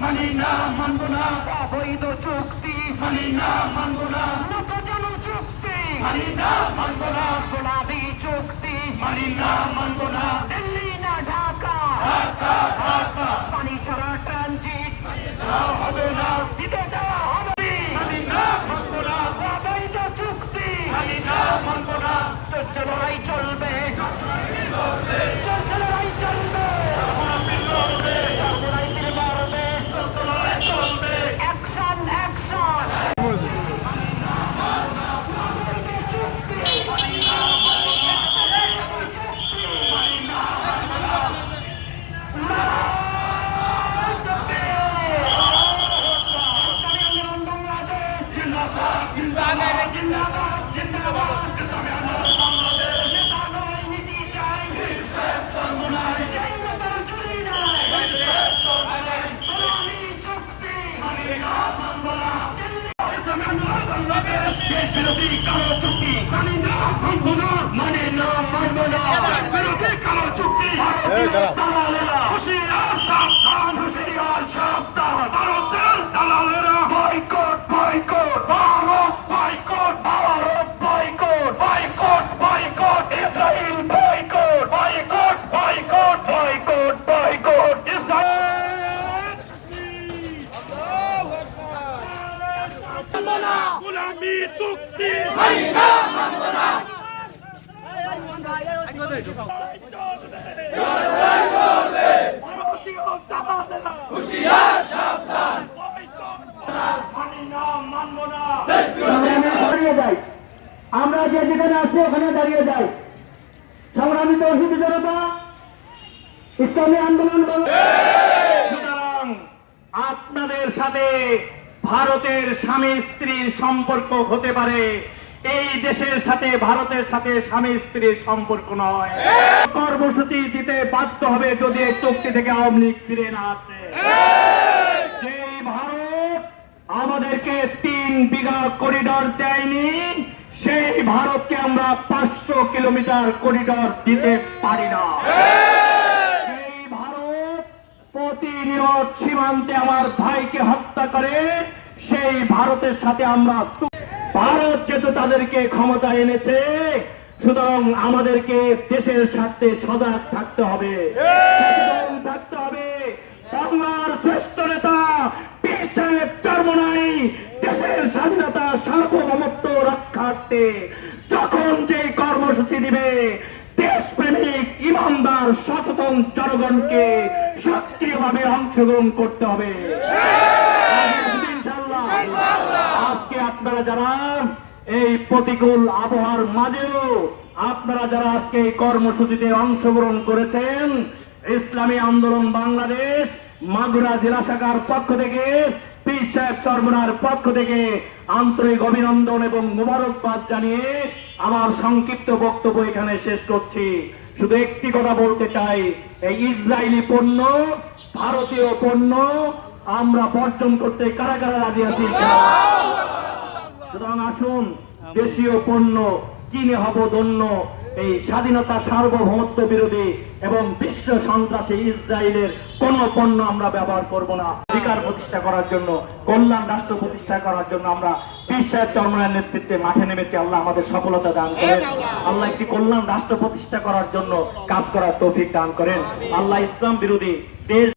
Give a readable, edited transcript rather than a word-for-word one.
মানি না মানব না অবৈধ চুক্তি মানি না মানব না নতজন চুক্তি মানি না মানব না গোলাপি চুক্তি মানি না মানব না দিল্লি না ঢাকা ঢাকা ঢাকা পানি ছাড়া ট্রানজিট হবে না দিতে দেওয়া হবে মানি না মানব না অবৈধ চুক্তি মানি না মানব না চলছে লড়াই চলবে চলছে লড়াই চলবে চুক্তি ভারতীয় দালালেরা মানি না, মানব না। দাঁড়িয়ে যাই, আমরা যে যেখানে আছি ওখানে দাঁড়িয়ে যাই। সংগ্রামী তৌহিদ জনতা, ইসলামী আন্দোলন সুতরাং আপনাদের সাথে ভারতের স্বামী স্ত্রীর সম্পর্ক হতে পারে, এই দেশের সাথে ভারতের সাথে স্বামী স্ত্রীর সম্পর্ক নয়। কর্মসূচি দিতে বাধ্য হবে যদি এই চুক্তি থেকে আওয়ামী লীগ ফিরে না আসে। যেই ভারত আমাদেরকে 3 বিঘা করিডর দেয়নি, সেই ভারতকে আমরা 500 কিলোমিটার করিডর দিতে পারি না। সেই ভারত প্রতিনিয়ত সীমান্তে আমার ভাইকে হত্যা করে, সেই ভারতের সাথে আমরা ভারত যেহেতু তাদেরকে ক্ষমতা এনেছে, সুতরাং আমাদেরকে দেশের স্বার্থে সজাগ থাকতে হবে, সচেতন থাকতে হবে। বাংলার শ্রেষ্ঠ নেতা পীর সাহেব চরমোনাই দেশের স্বাধীনতা সার্বভৌমত্ব রক্ষার্থে যখন যে কর্মসূচি দিবে, দেশপ্রেমিক ইমানদার সচেতন জনগণকে সক্রিয়ভাবে অংশগ্রহণ করতে হবে। ইনশাআল্লাহ আজকে আপনারা যারা এই প্রতিকূল আবহাওয়ার মাঝেও আপনারা যারা আজকে এই কর্মসূচিতে অংশগ্রহণ করেছেন, ইসলামী আন্দোলন বাংলাদেশ মাগুরা জেলা শাখার পক্ষ থেকে, পীর সাহেব চরমোনার পক্ষ থেকে আন্তরিক অভিনন্দন এবং মোবারকবাদ জানিয়ে আমার সংক্ষিপ্ত বক্তব্য এখানে শেষ করছি। শুধু একটি কথা বলতে চাই, এই ইসরায়েলি পণ্য, ভারতীয় পণ্য আমরা বর্জন করতে কারা কারা রাজি আছি? সুতরাং আসুন দেশীয় পণ্য কিনে হব ধন্য। এই স্বাধীনতা সার্বভৌমত্ব বিরোধী এবং বিশ্ব সন্ত্রাসী ইসরায়েলের কোন পণ্য আমরা ব্যবহার করব না। অধিকার প্রতিষ্ঠা করার জন্য, কল্যাণ রাষ্ট্র প্রতিষ্ঠা করার জন্য আমরা পীর সাহেব চরমোনাইয়ের নেতৃত্বে মাঠে নেমেছি। আল্লাহ আমাদের সফলতা দান করেন। আল্লাহ একটি কল্যাণ রাষ্ট্র প্রতিষ্ঠা করার জন্য কাজ করার তৌফিক দান করেন। আল্লাহ ইসলাম বিরোধী দেশ